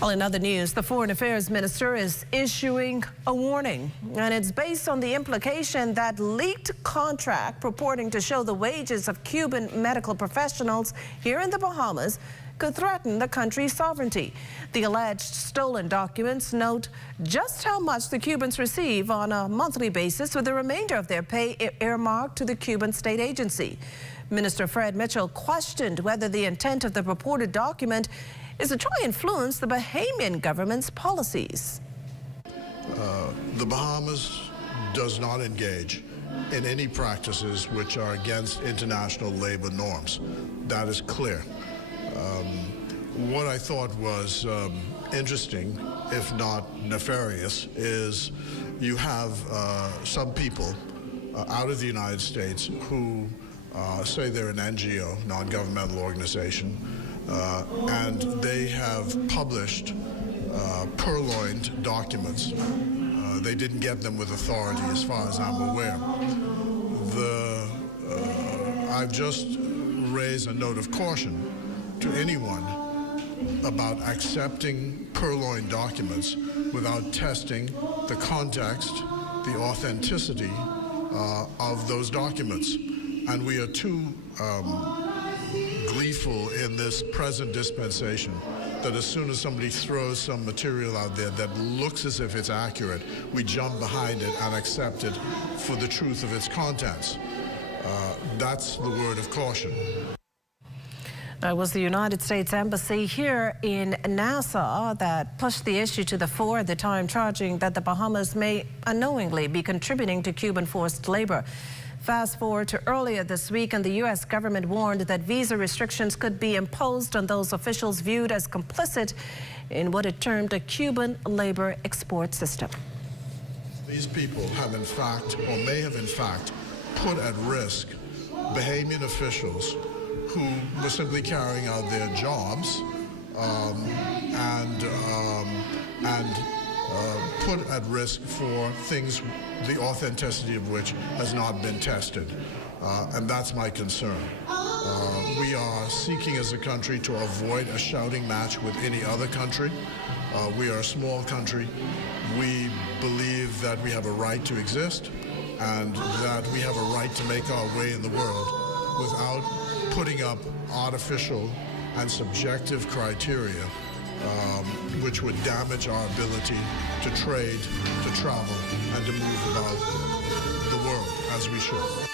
Well, in other news, the Foreign Affairs Minister is issuing a warning, and it's based on the implication that leaked contract purporting to show the wages of Cuban medical professionals here in the Bahamas could threaten the country's sovereignty. The alleged stolen documents note just how much the Cubans receive on a monthly basis, with the remainder of their pay earmarked to the Cuban state agency. Minister Fred Mitchell questioned whether the intent of the purported document is to try and influence the Bahamian government's policies. The Bahamas does not engage in any practices which are against international labor norms. That is clear. What I thought was interesting, if not nefarious, is you have some people out of the United States who say they're an NGO, non-governmental organization, and they have published purloined documents. They didn't get them with authority, as far as I'm aware. I've just raised a note of caution to anyone about accepting purloined documents without testing the context, the authenticity of those documents. And we are too gleeful in this present dispensation that as soon as somebody throws some material out there that looks as if it's accurate, we jump behind it and accept it for the truth of its contents. That's the word of caution. It was the United States Embassy here in Nassau that pushed the issue to the fore at the time, charging that the Bahamas may unknowingly be contributing to Cuban forced labor. Fast forward to earlier this week, and the U.S. government warned that visa restrictions could be imposed on those officials viewed as complicit in what it termed a Cuban labor export system. These people have in fact, or may have in fact, put at risk Bahamian officials who were simply carrying out their jobs and put at risk for things the authenticity of which has not been tested. And that's my concern. We are seeking as a country to avoid a shouting match with any other country. We are a small country. We believe that we have a right to exist and that we have a right to make our way in the world without putting up artificial and subjective criteria which would damage our ability to trade, to travel, and to move about the world as we should.